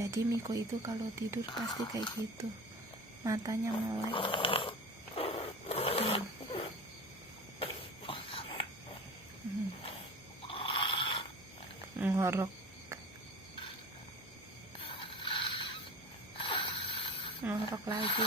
Jadi Miko itu kalau tidur pasti kayak gitu, matanya melek. Ngorok lagi.